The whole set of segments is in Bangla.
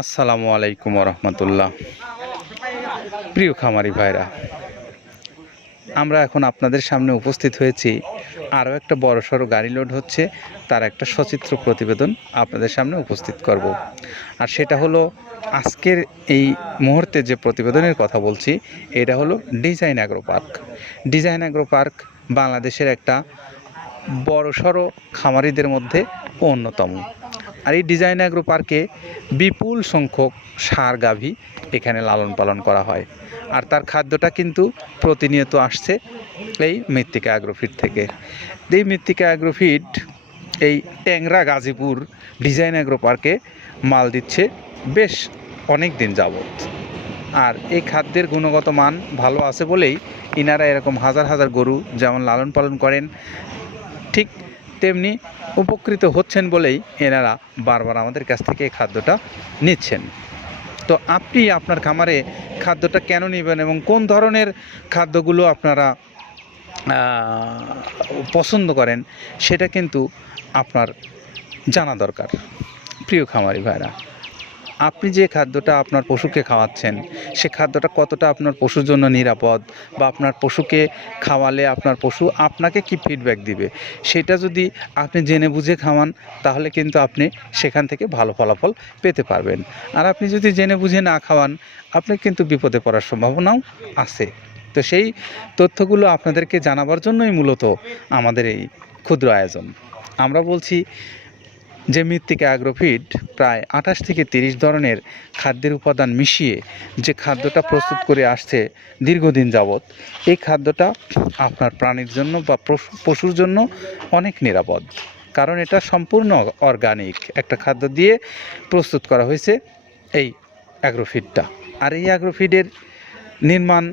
আসসালামু আলাইকুম রহমতুল্লাহ প্রিয় খামারি ভাইরা, আমরা এখন আপনাদের সামনে উপস্থিত হয়েছি। আরও একটা বড়সড় গাড়ি লোড হচ্ছে, তার একটা সচিত্র প্রতিবেদন আপনাদের সামনে উপস্থিত করব। আর সেটা হলো আজকের এই মুহূর্তে যে প্রতিবেদনের কথা বলছি, এটা হলো design agro park. Design agro park বাংলাদেশের একটা বড় বড়সড় খামারিদের মধ্যে অন্যতম। আর এই ডিজাইন অ্যাগ্রো পার্কে বিপুল সংখ্যক সার গাভী এখানে লালন পালন করা হয়। আর তার খাদ্যটা কিন্তু প্রতিনিয়ত আসছে এই মৃত্তিকা অ্যাগ্রোফিট থেকে। এই মৃত্তিকা অ্যাগ্রোফিট এই ট্যাংরা গাজীপুর ডিজাইন অ্যাগ্রো পার্কে মাল দিচ্ছে বেশ অনেক দিন যাবত আর এই খাদ্যের গুণগত মান ভালো আছে বলেই ইনারা এরকম হাজার হাজার গরু যেমন লালন পালন করেন, ঠিক তেমনি উপকৃত হচ্ছেন বলেই এনারা বারবার আমাদের কাছ থেকে খাদ্যটা নিচ্ছেন। তো আপনি আপনার খামারে খাদ্যটা কেন নেবেন এবং কোন ধরনের খাদ্যগুলো আপনারা পছন্দ করেন সেটা কিন্তু আপনার জানা দরকার। প্রিয় খামারি ভাইরা আপনি যে খাদ্যটা আপনার পশুকে খাওয়াচ্ছেন, সে খাদ্যটা কতটা আপনার পশুর জন্য নিরাপদ বা আপনার পশুকে খাওয়ালে আপনার পশু আপনাকে কি ফিডব্যাক দিবে? সেটা যদি আপনি জেনে বুঝে খাওয়ান, তাহলে কিন্তু আপনি সেখান থেকে ভালো ফলাফল পেতে পারবেন। আর আপনি যদি জেনে বুঝে না খাওয়ান আপনি কিন্তু বিপদে পড়ার সম্ভাবনাও আছে। তো সেই তথ্যগুলো আপনাদেরকে জানাবার জন্যই মূলত আমাদের এই ক্ষুদ্র আয়োজন। আমরা বলছি যে মৃত্তিকা অ্যাগ্রোফিড প্রায় আঠাশ থেকে তিরিশ ধরনের খাদ্যের উপাদান মিশিয়ে যে খাদ্যটা প্রস্তুত করে আসছে দীর্ঘদিন যাবৎ, এই খাদ্যটা আপনার প্রাণীর জন্য বা পশুর জন্য অনেক নিরাপদ। কারণ এটা সম্পূর্ণ অর্গানিক একটা খাদ্য দিয়ে প্রস্তুত করা হয়েছে এই অ্যাগ্রোফিডটা আর এই অ্যাগ্রোফিডের নির্মাণ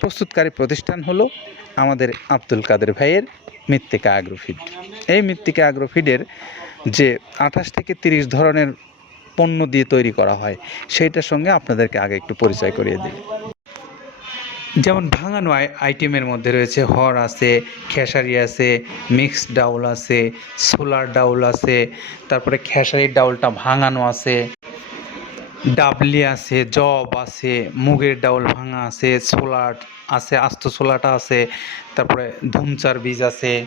প্রস্তুতকারী প্রতিষ্ঠান হলো আমাদের আব্দুল কাদের ভাইয়ের মৃত্তিকা অ্যাগ্রোফিড এই মৃত্তিকা অ্যাগ্রোফিডের যে আঠাশ থেকে তিরিশ ধরনের পণ্য দিয়ে তৈরি করা হয়, সেইটার সঙ্গে আপনাদেরকে আগে একটু পরিচয় করিয়ে দিই। যেমন ভাঙানো আই- আইটেমের মধ্যে রয়েছে, হর আছে, খেসারি আছে, মিক্সড ডাউল আছে, সোলার ডাউল আছে, তারপরে খেসারির ডাউলটা ভাঙানো আছে, ডাবলি আছে, জব আছে, মুগের ডাউল ভাঙা আছে ছোলার আছে, আস্ত সোলাটা আছে, তারপরে ধুমচার বীজ আছে।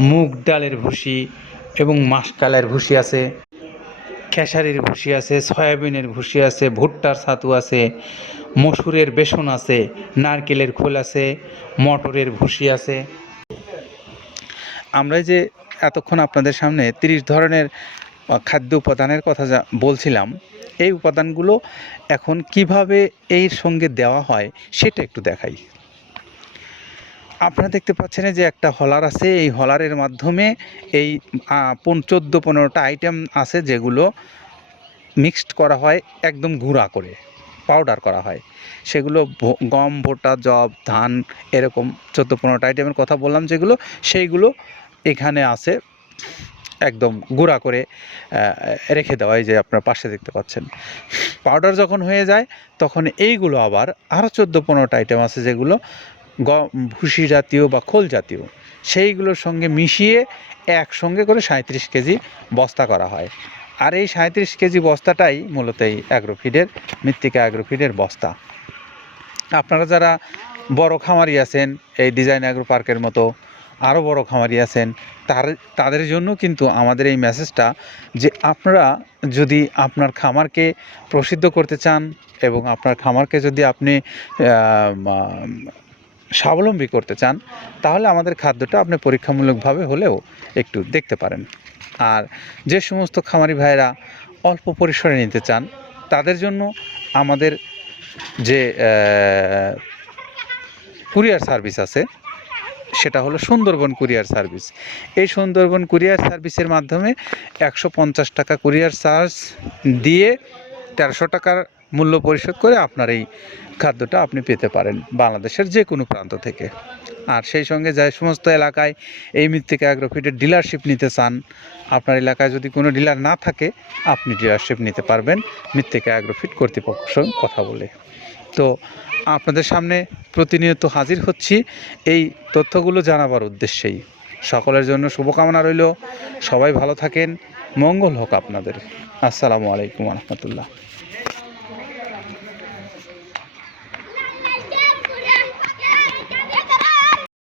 মুগ ডালের ভুসি এবং মাসকালের ভুসি আছে, খেসারির ভুসি আছে, সয়াবিনের ভুসি আছে, ভুট্টার ছাতু আছে, মসুরের বেসন আছে, নারকেলের খোল আছে, মটরের ভুসি আছে। আমরা যে এতক্ষণ আপনাদের সামনে তিরিশ ধরনের খাদ্য উপাদানের কথা যা বলছিলাম, এই উপাদানগুলো এখন কীভাবে এর সঙ্গে দেওয়া হয় সেটা একটু দেখাই। আপনারা দেখতে পাচ্ছেন যে একটা হলার আছে, এই হলারের মাধ্যমে এই চোদ্দ, পনেরোটা আইটেম আছে যেগুলো মিক্সড করা হয়, একদম গুঁড়া করে পাউডার করা হয়। সেগুলো গম, ভুট্টা জব ধান এরকম চোদ্দ, পনেরোটা আইটেমের কথা বললাম যেগুলো, সেইগুলো এখানে আছে, একদম গুঁড়া করে রেখে দেওয়া যে আপনার পাশে দেখতে পাচ্ছেন। পাউডার যখন হয়ে যায়, তখন এইগুলো আবার আরও চোদ্দ, পনেরোটা আইটেম আছে যেগুলো ভুসি জাতীয় বা খোল জাতীয়, সেইগুলোর সঙ্গে মিশিয়ে একসঙ্গে করে সাঁত্রিশ কেজি বস্তা করা হয়। আর এই সাঁত্রিশ কেজি বস্তাটাই মূলত এই অ্যাগ্রোফিডের মৃত্তিকা অ্যাগ্রোফিডের বস্তা। আপনারা যারা বড় খামারি আছেন, এই ডিজাইন অ্যাগ্রো পার্কের মতো আরও বড় খামারি আছেন, তার, তাদের জন্য কিন্তু আমাদের এই মেসেজটা যে আপনারা যদি আপনার খামারকে প্রসিদ্ধ করতে চান এবং আপনার খামারকে যদি আপনি স্বাবলম্বী করতে চান, তাহলে আমাদের খাদ্যটা আপনি পরীক্ষামূলকভাবে হলেও একটু দেখতে পারেন। আর যে সমস্ত খামারি ভাইয়েরা অল্প পরিসরে নিতে চান, তাদের জন্য আমাদের যে কুরিয়ার সার্ভিস আছে, সেটা হলো সুন্দরবন কুরিয়ার সার্ভিস। এই সুন্দরবন কুরিয়ার সার্ভিসের মাধ্যমে একশো পঞ্চাশ টাকা কুরিয়ার চার্জ দিয়ে তেরোশো টাকার মূল্য পরিশোধ করে আপনার এই খাদ্যটা আপনি পেতে পারেন বাংলাদেশের যে কোনো প্রান্ত থেকে। আর সেই সঙ্গে যে সমস্ত এলাকায় এই মৃত্তিকা অ্যাগ্রোফিটের ডিলারশিপ নিতে চান, আপনার এলাকায় যদি কোনো ডিলার না থাকে, আপনি ডিলারশিপ নিতে পারবেন মৃত্তিকা অ্যাগ্রোফিট কর্তৃপক্ষের সঙ্গে কথা বলে। তো আপনাদের সামনে প্রতিনিয়ত হাজির হচ্ছি এই তথ্যগুলো জানাবার উদ্দেশ্যেই। সকলের জন্য শুভকামনা রইল। সবাই ভালো থাকেন। মঙ্গল হোক আপনাদের। আসসালামু আলাইকুম রহমতুল্লাহ।